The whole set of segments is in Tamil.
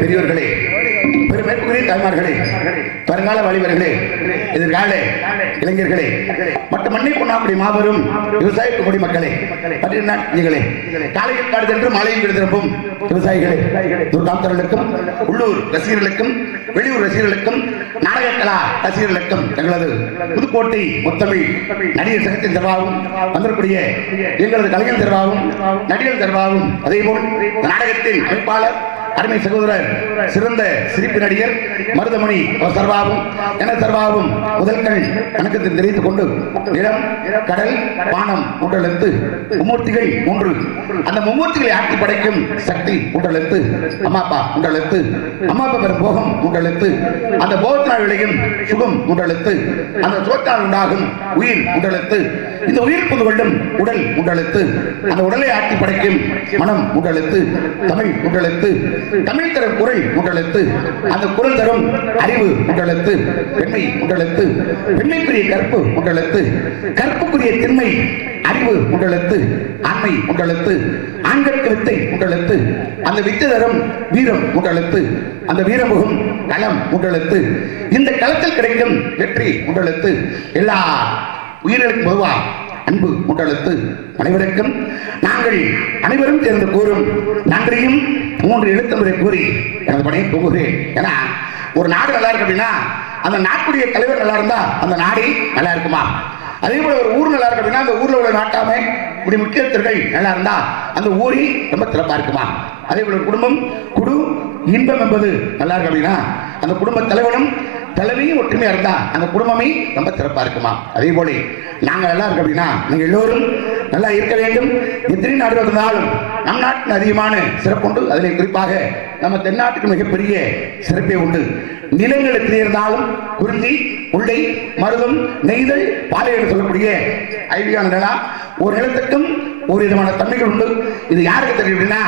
பெரியவர்களே, பெருமைக்குரிய தாய்மார்களே, வருங்கால வாலிபர்களே, எதிர்கால இளைஞர்களே, மற்ற மண்ணை கொண்டாடி மாபெரும் விவசாய குடிமக்களே, பட்டினங்களே, காலையில் காடு சென்று மாலையில் விடுதிருப்பும் விவசாயிகளே, துர்காந்தர்களுக்கும் உள்ளூர் ரசிகர்களுக்கும் வெளியூர் ரசிகர்களுக்கும் நாடக கலா ரசிகர்களுக்கும் எங்களது புதுக்கோட்டை முத்தமிழ் நடிகர் சங்கத்தின் சார்பாகவும் வந்திருக்கூடிய எங்களது கலைஞர் சார்பாகவும் நடிகர் சார்பாகவும் அதேபோல் நாடகத்தின் அமைப்பாளர் அருமை சகோதரர் சிறந்த சிரிப்பு நடிகர் மருதமணி சர்வாவும் என சர்வாவும் முதல்கள் வணக்கத்தை தெரிவித்துக் கொண்டு இடம் கடல் பானம் ஒன்றெழுத்து மும்மூர்த்திகள் மூன்று அந்த மும்மூர்த்திகளை ஆட்டி படைக்கும் சக்தி ஒன்றெழுத்து அம்மா அப்பா ஒன்றெழுத்து அம்மா அப்பா பெறும் போகம் ஒன்றெழுத்து அந்த போகத்தினால் விளையும் சுகம் ஒன்றெழுத்து அந்த சோத்தால் உண்டாகும் உயிர் ஒன்றெழுத்து இந்த உயிர் புது கொள்ளும் உடல் ஒன்றெழுத்து அந்த உடலை ஆட்டி படைக்கும் மனம் ஒன்றெழுத்து தமிழ் ஒன்றெழுத்து தமிழ் தரும் குரல் ஒன்றெழுத்து அந்த குரல் தரும் அறிவு ஒன்றெழுத்து பெண்மை ஒன்றெழுத்து பெண்மைக்குரிய கற்பு ஒன்றெழுத்து கற்புக்குரிய திண்மை அறிவு ஒன்றெழுத்து ஆண்மை ஒன்றெழுத்து ஆண்களுக்கு வித்தை ஒன்றெழுத்து அந்த வித்தை தரும் வீரம் ஒன்றெழுத்து அந்த வீரமுகம் களம் ஒன்றெழுத்து இந்த களத்தில் கிடைக்கும் வெற்றி ஒன்றெழுத்து எல்லா உயிர்களுக்கும் பொதுவா அன்பு ஒன்றெழுத்து அனைவருக்கும் நாங்கள் அனைவரும் சேர்ந்து கூறும் நன்றியும் 3 எழுத்து முறை கூறி எனது பணியை போகிறேன். ஏன்னா ஒரு நாடு நல்லா இருக்கு அப்படின்னா அந்த நாட்டுடைய தலைவர் நல்லா இருந்தா அந்த நாடே நல்லா இருக்குமா. அதே போல ஒரு ஊர் நல்லா இருக்கு அப்படின்னா அந்த ஊர்ல உள்ள நாட்டாமை இப்படி முக்கியத்தர்கள் நல்லா இருந்தா அந்த ஊரி ரொம்ப சிறப்பா இருக்குமா. அதே போல குடும்பம் குடு இன்பம் என்பது நல்லா இருக்கு அப்படின்னா அந்த குடும்ப தலைவனும் தலைவியும் ஒற்றுமையா இருந்தா அந்த குடும்பமே ரொம்ப சிறப்பா இருக்குமா. அதே போல நாங்க நல்லா இருக்கு அப்படின்னா நீங்க எல்லோரும் நல்லா இருக்க வேண்டும். எத்தனை நாடுகள் இருந்தாலும் நம் நாட்டின் அதிகமான சிறப்பு உண்டு. அதில் குறிப்பாக நம்ம தென்னாட்டுக்கு மிகப்பெரிய சிறப்பே உண்டு. நிலங்கள் எத்தனை இருந்தாலும் குறிஞ்சி முல்லை மருதம் நெய்தல் பாலை என்று சொல்லக்கூடிய ஐடியான நிலம் ஒரு நிலத்துக்கும் ஒரு விதமான தன்மைகள் உண்டு. இது யாருக்கு தெரியும் அப்படின்னா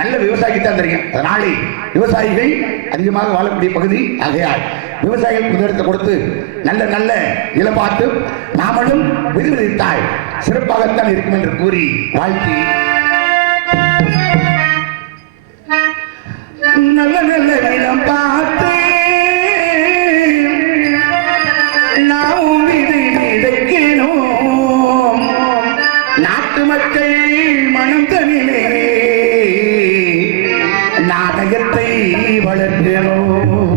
நல்ல விவசாயிக்கு தான் தெரியும். அதனாலே விவசாயிகள் அதிகமாக வாழக்கூடிய பகுதி ஆகையால் விவசாயிகள் முதலிடத்தை கொடுத்து நல்ல நல்ல நிலம் பார்த்து நாமளும் விதிவிதித்தால் சிறப்பாகத்தான் இருக்கும் என்று கூறி வாழ்த்தி நல்ல நல்ல நிலம் பார்த்து நாம் விதைக்கணும். நாட்டு மக்கள் மனம் தனிலே நாடகத்தை வளர்க்கணும்.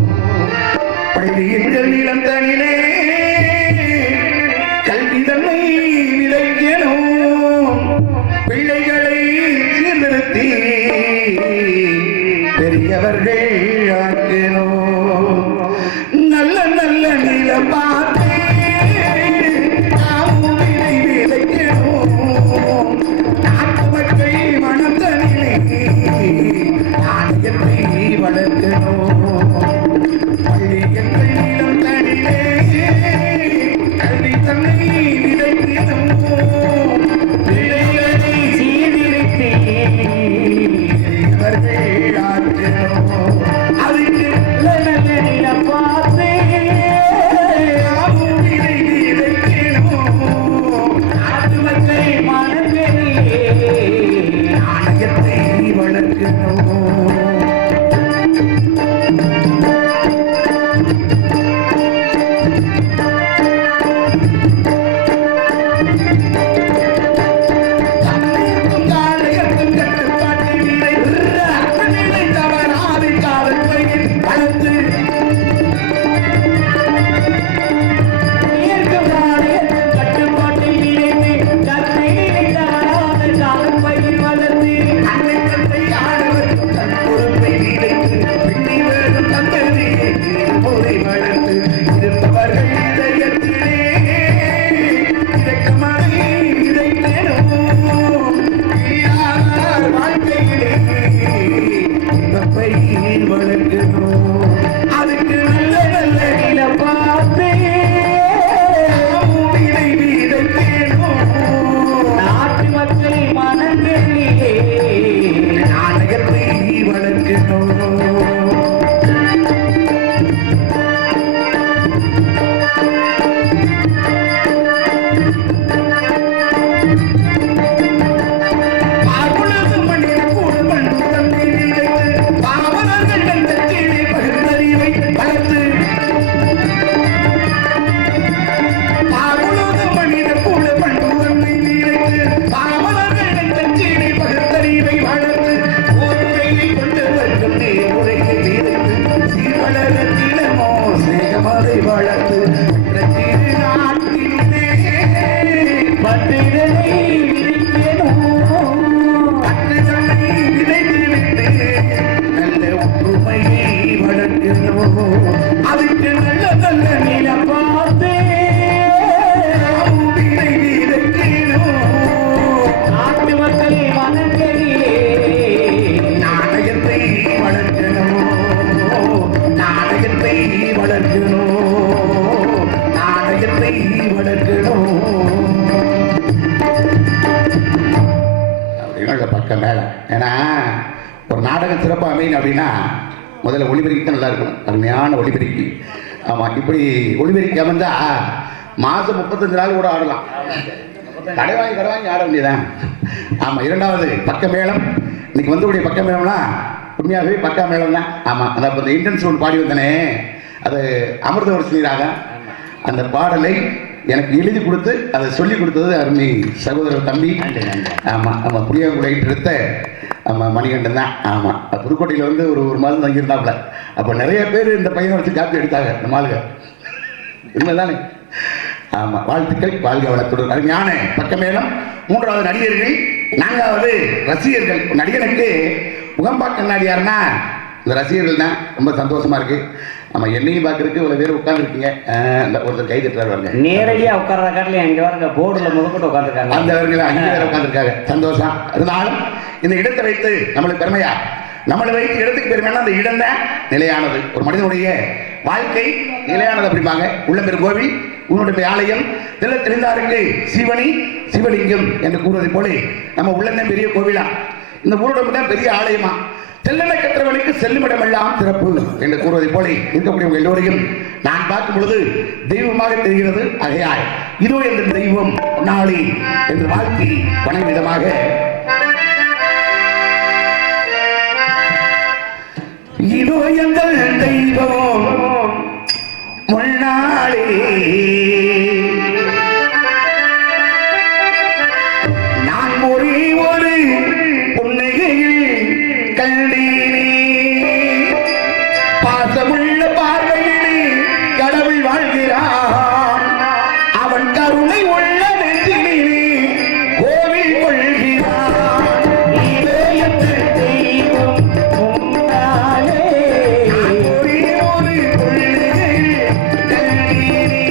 பள்ளியில் நிலம் தனிலே கல்வி தன்னை விதைக்கணும். பிள்ளைகளை சீர்திருத்தி பெரியவர்கள் ஆக்கணும். நல்ல நல்ல நிலம் பார்த்து நாட்டு மக்கள் மனம் தனிலே நாடகத்தை வளர்க்கணும். பள்ளிகள் நிலம் தனிலே கல்வி தன்னை விதைக்கணும். பிள்ளைகளை சீர்திருத்தி பெரியவர்கள் ஆக்கணும். அதுக்கு நல்ல நிலம் பார்த்து நாட்டு மக்கள் மனங்களிலே நாடகத்தை வளர்க்கணும். அதுக்கு நல்ல நல்ல நிலம் பார்த்து நாட்டு மக்கள் மனங்களிலே நாடகத்தை வளர்க்கணும். அதுக்கு நல்ல நல்ல நிலம் பார்த்து நாட்டு மக்கள் மனங்களிலே நாடகத்தை வளர்க்கணும். நாடகத்தை வளர்க்கணும். நாடகத்தை வளர்க்கணும். அப்படின்னா பக்கம் மேல ஏன்னா ஒரு நாடகம் சிறப்பாக அமையணும் அப்படின்னா முதல்ல ஒளிபெருக்கி தான் நல்லா இருக்கும். அருமையான ஒளிபெருக்கி. ஆமாம், இப்படி ஒளிபெருக்கி அமைந்தா மாதம் 35 நாள் கூட ஆடலாம். கடை வாங்கி ஆட வேண்டியதான். ஆமாம். இரண்டாவது பக்க மேளம். இன்னைக்கு வந்தக்கூடிய பக்க மேளம்னா உண்மையாகவே பக்க மேளம் தான். ஆமாம், அந்த இப்போ இந்த இன்டென்ஸ் ஒன்று பாடி வந்தனே அது அமிர்தவர்ஷினியாக அந்த பாடலை எனக்கு எழுதி கொடுத்து அதை சொல்லி கொடுத்தது அருமை சகோதரர் தம்பி. ஆமாம் ஆமாம், புளியாங்குடியில் எடுத்த ஆமாம் மணிகண்டன் தான். ஆமாம், புதுக்கோட்டையில் வந்து ஒரு மாதம் தங்கியிருந்தாப்புல. அப்போ நிறைய பேர் இந்த பையனை வச்சு காப்பி எடுத்தாங்க. நம்ம ஆளுங்க உண்மைதானே. ஆமா, வாழ்த்துக்கள். வாழ்க வளத்துடன். அருமையான பக்கமேளம். மூன்றாவது நடிகர்கள், நான்காவது ரசிகர்கள். நடிகனுக்கு முகம்பாக்க கண்ணாடி யாருன்னா இந்த ரசிகர்கள் தான். ரொம்ப சந்தோஷமா இருக்கு. நம்ம என்னையும் பார்க்கறதுக்கு இவ்வளவு பேர் உட்கார்ந்துருக்கீங்க. ஒருத்தர் கை தட்டுறாரு பாருங்க. நேரடியா உட்கார்றத காட்டில எங்க பாருங்க போர்டுல முதற்கொண்டு உட்காந்துருக்காங்க. அந்த அஞ்சு பேர் உட்காந்துருக்காங்க. சந்தோஷம். இருந்தாலும் இந்த இடத்தை வைத்து நம்மளுக்கு பெருமையா, நம்மளை வைத்து இடத்துக்கு பெருமையான அந்த இடம் தான் நிலையானது. ஒரு மனிதனுடைய வாழ்க்கை நிலையானது அப்படிம்பாங்க. உள்ளம்பெரும் கோவில், உன்னுடைய ஆலயம், தெல்ல தெரிந்தாருக்கு சிவனி சிவலிங்கம் என்று கூறுவதை போல நம்ம உள்ளம் பெரிய கோவிலா, இந்த ஊரோட பெரிய ஆலயமா, தெல்லன கற்றவனுக்கு செல்லுமிடம் எல்லாம் சிறப்பு என்று கூறுவதை போல இருக்கக்கூடிய எல்லோரையும் நான் பார்க்கும் பொழுது தெய்வமாக தெரிகிறது. ஆகையால் இதோ என்ற தெய்வம் நாளி என்று வாழ்த்தி வணங்கும் விதமாக இதோ எங்கள் தெய்வம் முன்னாளே நான் ஒரே ஒரு புன்னகையில் கண்டீனே, பாசமுள்ள பார்வையிலே கடவுள் வாழ்கிறான், அவன் கருணை உள்ள நெஞ்சிலே கோவில் கொள்கிறான். இதோ எங்கள் தெய்வம் முன்னாலே, நான் ஒரே ஒரு புன்னகையில் கண்டீனே.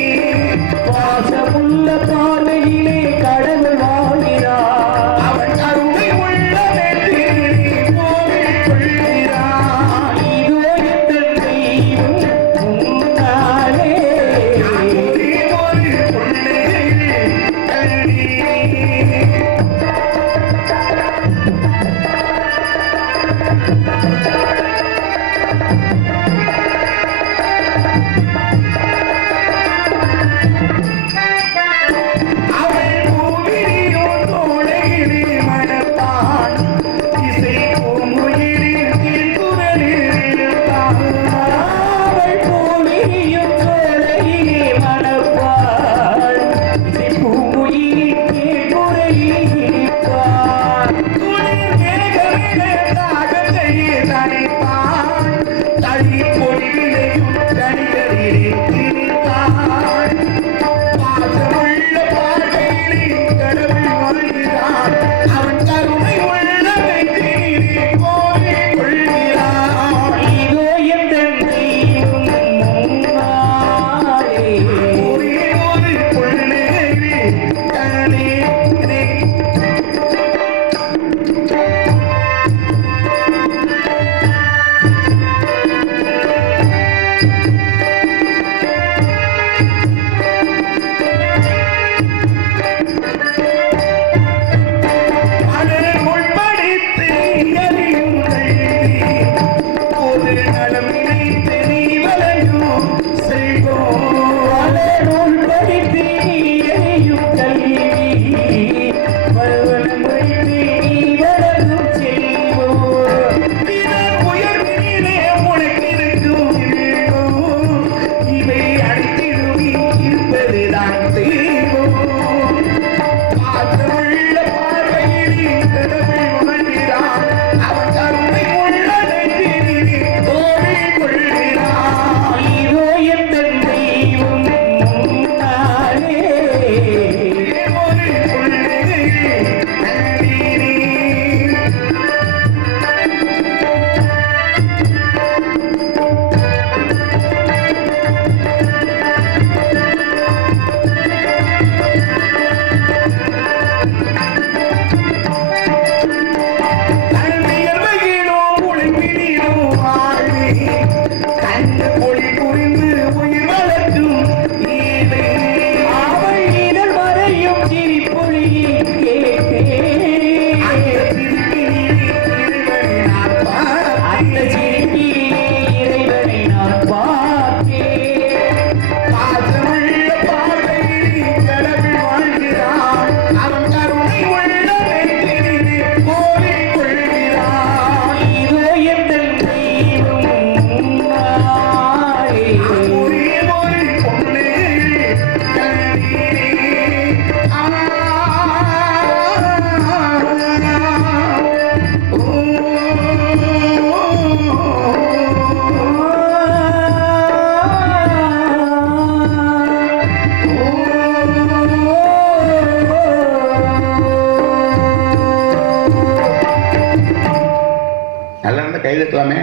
தட்டலாமே.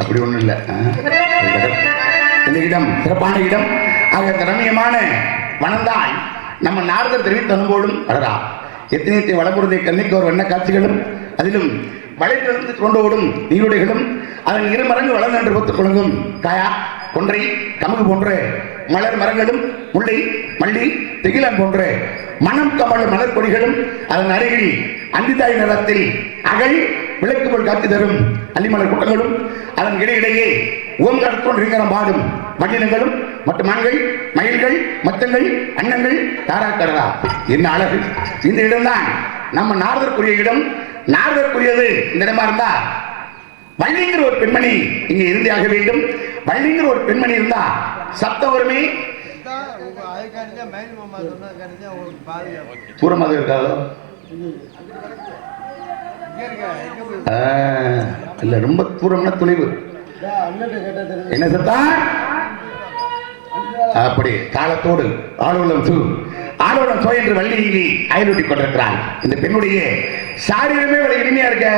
அப்படி ஒண்ணும் இல்லை. இந்த இடம் சிறப்பான இடம். ஆக இந்த ரம்மியமான வனம்தான் நம்ம நாரதர் தெரிவித்த அனுபவம். அடரா எத்தனை வளமுறுதை கண்ணிக்கு ஒரு வண்ண காட்சிகளும் அதிலும் வளைத்திலிருந்து தோண்டோடும் நீருடைகளும் அதன் இரு மரங்கள் வளர்ந்து என்று ஒத்துக் கொள்ளும் காயா கொன்றை கமுகு போன்ற மலர் மரங்களும் முல்லை மல்லி திகிலன் போன்ற மனம் கமழும் மலர் கொடிகளும் அதன் அருகில் அந்திதாய் நிறத்தில் அகல் விளக்கு போல் காட்சி தரும் அள்ளிமலர் கூட்டங்களும் அதன் இடையிடையே ஓங்காரத்தோடு ரிங்கரம் பாடும் மண்ணினங்களும் மற்றும் ஆண்கள் மயில்கள் மத்தங்கள் அன்னங்கள் தாராக்கடரா என்ன அழகு. இந்த இடம்தான் நம்ம நாரதற்குரிய இடம். நாரதற்குரியது இந்த இடமா இருந்தா வள்ளிங்கிற ஒரு பெண்மணி இங்க இருந்தாக வேண்டும். வள்ளிங்கிற ஒரு பெண்மணி இருந்தா சப்தம் வருமே. பூரமாக இருக்காதோ இல்ல, ரொம்ப தூரம்னா துணிவு. என்ன சத்தா அப்படி தாளத்தோடு ஆளுலம் சோ என்று வள்ளி இங்கி அயலூட்டி கொண்டிருக்கிறாள். இந்த பெண்ணுடைய சாரீரமே ஒரு இனிமையா இருக்க.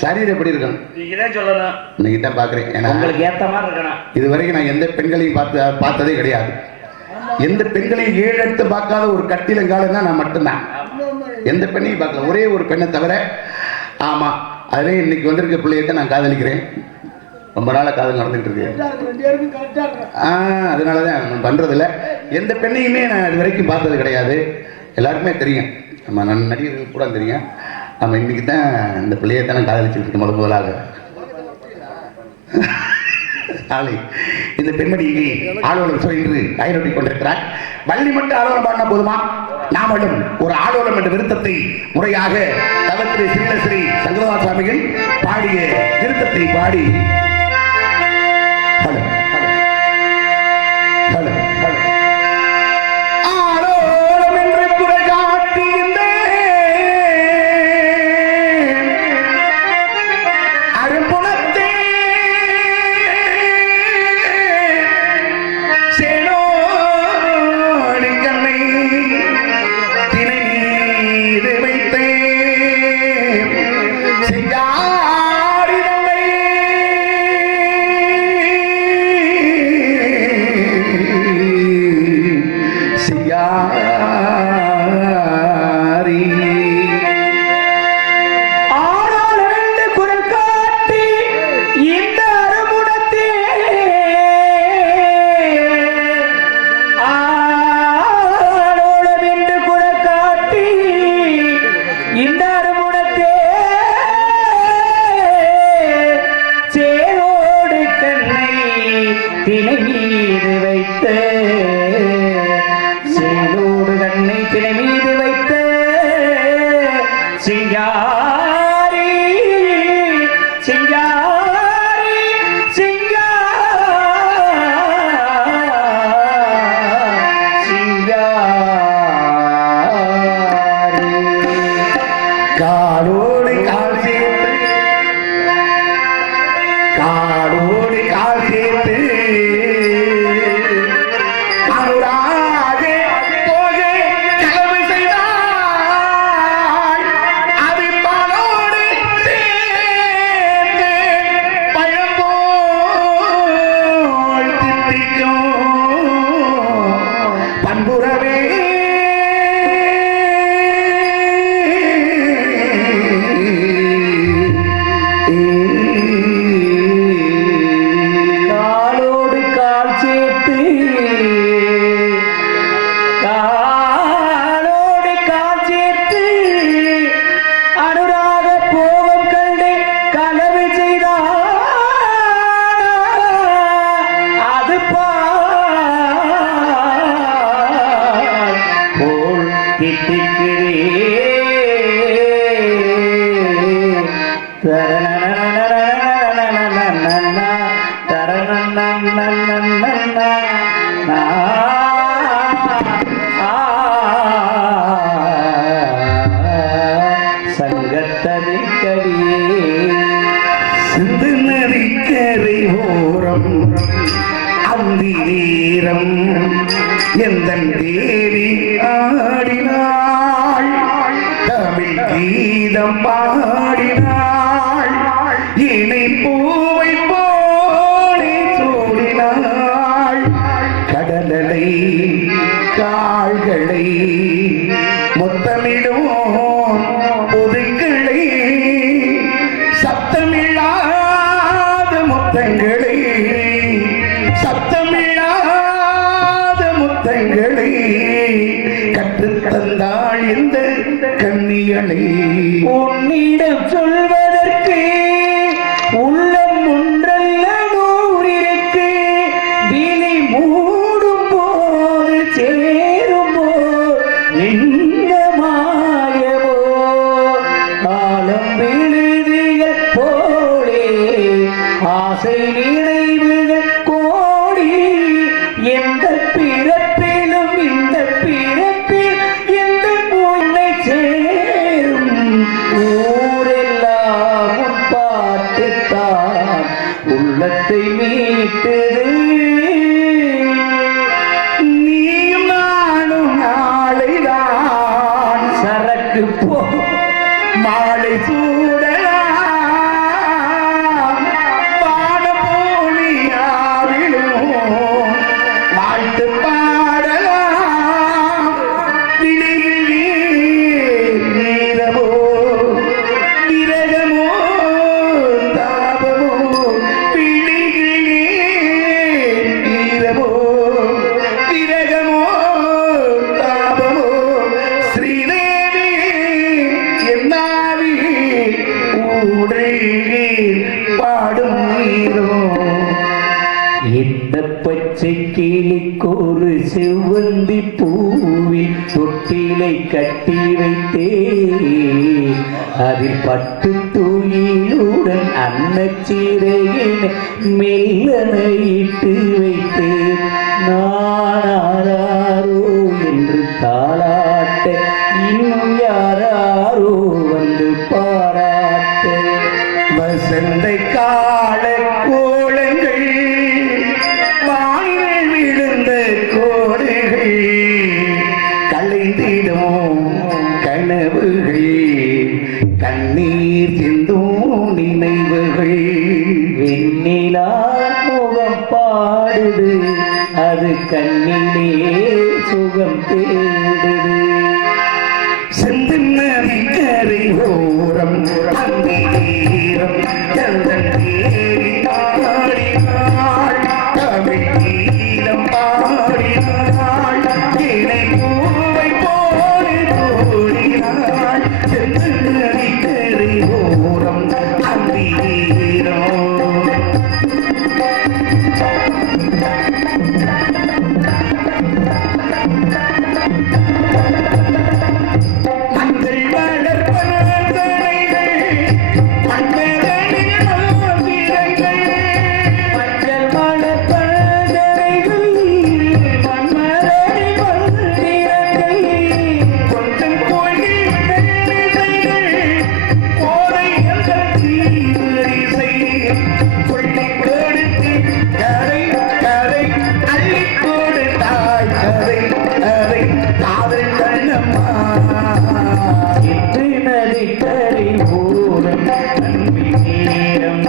சரீரம் எப்படி இருக்கும் நீங்கதான் சொல்லணும். இன்னைக்கு தான் பாக்குறேன். உங்களுக்கு ஏத்த மாதிரி இருக்கணும். இதுவரைக்கும் நான் எந்த பெண்களையும் பார்த்ததே கிடையாது. எந்த பெண்களையும் 7 எடுத்து பார்க்காத ஒரு கட்டிலங்காலம் தான் நான் மட்டும்தான். எந்த பெண்ணையும் பார்க்கல, ஒரே ஒரு பெண்ணை தவிர. ஆமா, அதே இன்னைக்கு வந்திருக்க பிள்ளையத்தை நான் காதலிக்கிறேன். ரொம்ப நாள காதல் நடந்துட்டு இருக்கு. அதனாலதான் நான் பண்றதில்ல. எந்த பெண்ணையுமே நான் இது வரைக்கும் பார்த்தது கிடையாது. எல்லாருக்குமே தெரியும், நம்ம நடிகர்களுக்கு கூட தெரியும். நம்ம இன்னைக்கு தான் இந்த பிள்ளையத்தை நான் காதலிச்சுட்டு இருக்கேன் முதலாக. நாளை இந்த பெண்மணி ஆலோலம் என்று அயலொட்டி கொண்டிருக்கிறார். வள்ளி மட்டும் ஆலோலம் பாடினா போதுமா? நாமளும் ஒரு ஆலோலம் என்ற விருத்தத்தை முறையாக தவத்திரை ஸ்ரீலஸ்ரீ சங்கரதாஸ் சுவாமிகள் பாடிய விருத்தத்தை பாடி ஆலோலம் என்று குரல் காட்டுகின்ற அரும்புணத்தே சேனோடி கண்ணை தினை மீது வைத்தே செய்யாடினவை செய்யாரி ஆனாலும் என்று குரல் காட்டி இந்த அருமுடத்தே ஆனோளம் என்று குரல் காட்டி இந்த அருமுடத்தே சேரோடு கண்ணை தினை மீது வைத்து சேரோடு கண்ணை தினை மீது வைத்து சிங்காரி சிங்காரி சிங்காரி காடோடு கால் சேர்த்து காடோடு கால் சேர்த்து அனுராக போக கலவு செய்தாள். அது பாலோடு சேர்ந்து பழம் போல் தித்திக்கும் பண்புறவே காலோடு கால் சேர்த்து காலோடு கால் சேர்த்து அனுராக போகம் கண்டு கனவு செய்தார். அது போல் சங்கத்ததிக்கடியே சிந்து நதிக்கரை ஓரம் அந்தி நேரம் எந்தன் தேவி ஆடினாள் தமிழ் கீதம் பாடினாள் புதுக்கிளை மொத்தமிடும் புதுக்கிளை சப்தமில்லாத முத்தங்களை சப்தமில்லாத முத்தங்களை கற்றுத்தந்தாள் இந்த கண்ணியலை உன்னிடம் சொல்வதற்கு உள்ளம் ஒன்றல்ல நூறிருக்கு விழி மூடும் போது சேரும் போது என்ன மாயவோ காலம் விழுதுகள் போலே ஆசை நினைவுகள் கோடி எந்த பிறப்பிலும் இந்த பிறப்பில் எந்த உன்னை சேரும் ஊரெல்லாம் உன் பாட்டுத்தான் உள்ளத்தை மீட்டது நீயும் நானும் நாளைதான் சரக்கு போ மாலை சூடலாம் வானபோலியாவிலும் வாழ்த்து பாடலாம் விழிகளே நீரமோ விரகமோ தாபமோ விழிகளே நீரமோ விரகமோ தாபமோ ஸ்ரீதேவி என்னாவி ஊடே பாடும் நீரோ இந்த பச்சை கிளிக்கொரு செவ்வந்தி பூவில் தொட்டிலை கட்டி வைத்தே அதில் பட்டு துயிலுடன் அன்னச்சீரையினை மெல்லனையிட்டு வைத்தேன் நானாரோ என்று தாளாட்ட இன்னும் யாராரோ வந்து பாராட்ட வசந்தை கால கோலங்கள் வானில் விழுந்த கோடுகள் கலைந்திடும் கனவுகள் கண்ணீர் சிந்தும் நினைவுகள் வெண்ணிலா முகம் பாடுது அது கண்ணிலே சுகம் தேடுது செந்தநதி கரை ஓரம் அந்தீரம் கந்தன் தேவி பாடினாள் தமிழ் கீதம் பாடினாள் கிளை பூவை போல தோடினாள் செந்தநதி கரை ஓரம் அந்தீரம் மஞ்சள் வளர்ப்பனைகள் மன்னதனில் மலர்ந்திரங்கள் மஞ்சள் மலர் பழதரைகள் மன்மதனில் மல்லிரங்கள் கொஞ்சம் கோயில் மெல்லிசைகள் கோதை என்ற தீவிரிசை சொல்லிக் கொடுத்து கரை கரை அள்ளிக் கொடுத்தாய் கரை கரை காதல் கண்ணம்மா இன்று நதிக்கரை ஓரம் அன்பின் நேரம்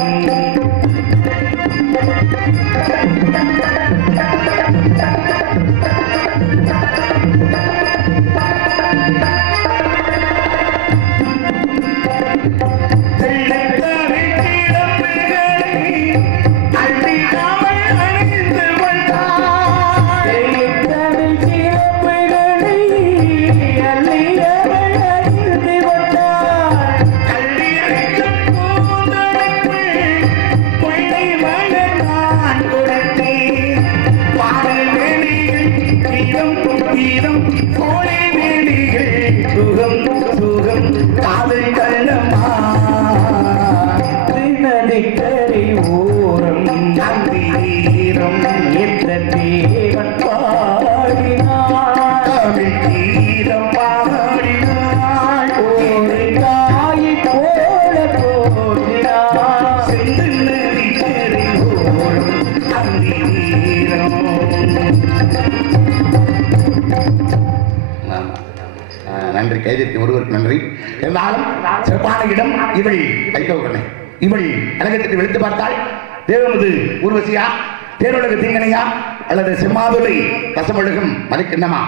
தெள்ளத்தமிழ் கிளம்புகளை அள்ளிடாமல் அணிந்து வந்தாய் தமிழ் சிறப்புகளை அள்ளியவள் அறிந்து வந்தாள் கல்லிருக்கும் பூந்தலைக்குள் கொள்ளை மலர் நான் கொடுத்தேன் பாடல் வெளியில் கீதம் கீதம் கோழி வெளியில் சுகம் சுகம் காதல் கண்ணம்மா நதிக்கரை ஓரம் தந்தீரம் எந்த தேவன் பாடினார் தமிழ் கீதம் பாடினாள் ஒரு தாயை போல போகிறார் செந்தநதி கரை ஓரம் தந்தீரம் நன்றி கைதிற்கு ஒருவருக்கு நன்றி இருந்தாலும் சிறப்பான இடம் இவள் வைக்கோகனை இவள் அழகத்திற்கு வெளுத்து பார்த்தாள் தேவனது ஊர்வசியா தேருலக தீங்கனையா அல்லது செம்மாதுரை ரசமொழுகும் மதிக்கிண்ணமா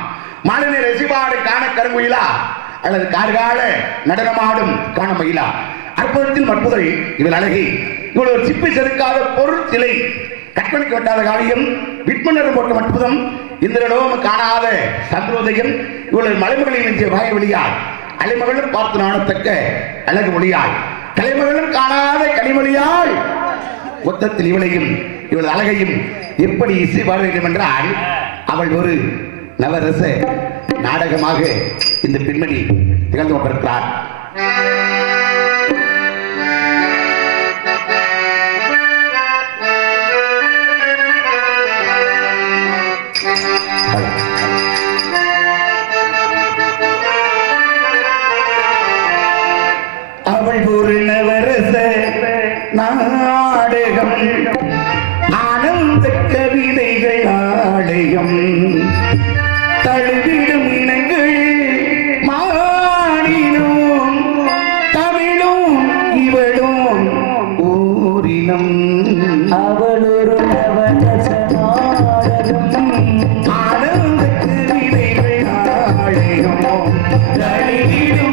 மாலை நேர இசைபாடு காண கருங்குயிலா அல்லது கார்கால நடனமாடும் காண மயிலா? அற்புதத்தில் மற்புதல் இவள் அழகி, இவள் ஒரு சிப்பி செதுக்காத பொருள் சிலை, கற்பனைக்கு வட்டாத காவியம், விட்மன்னர் போட்ட அற்புதம், இந்திரலோகம் காணாத சந்திரோதயம், இவள் மலைமகளில் நெஞ்ச வாய் வழியால் அலைமகளும் பார்த்து நாணத்தக்க அழகு மொழியால், கலைமகளும் காணாத கனிமொழியால், மொத்தத்தில் இவளையும் இவள் அழகையும் எப்படி இசை பாட வேண்டும் என்றால், அவள் ஒரு நவரச நாடகமாக இந்த பெண்மணி திகழ்ந்து கொண்டிருக்கிறார். அவள் ஒரு நவரச நாடகம், ஆனந்த கவிதைகள் ஆலயம், தழுவிடும் இனங்கள் மாறினும், தமிழும் இவளும் ஊரினம். அவள் ஒரு நவரச நாடகம், ஆனந்த கவிதைகள் ஆலயம், தழுவிடும்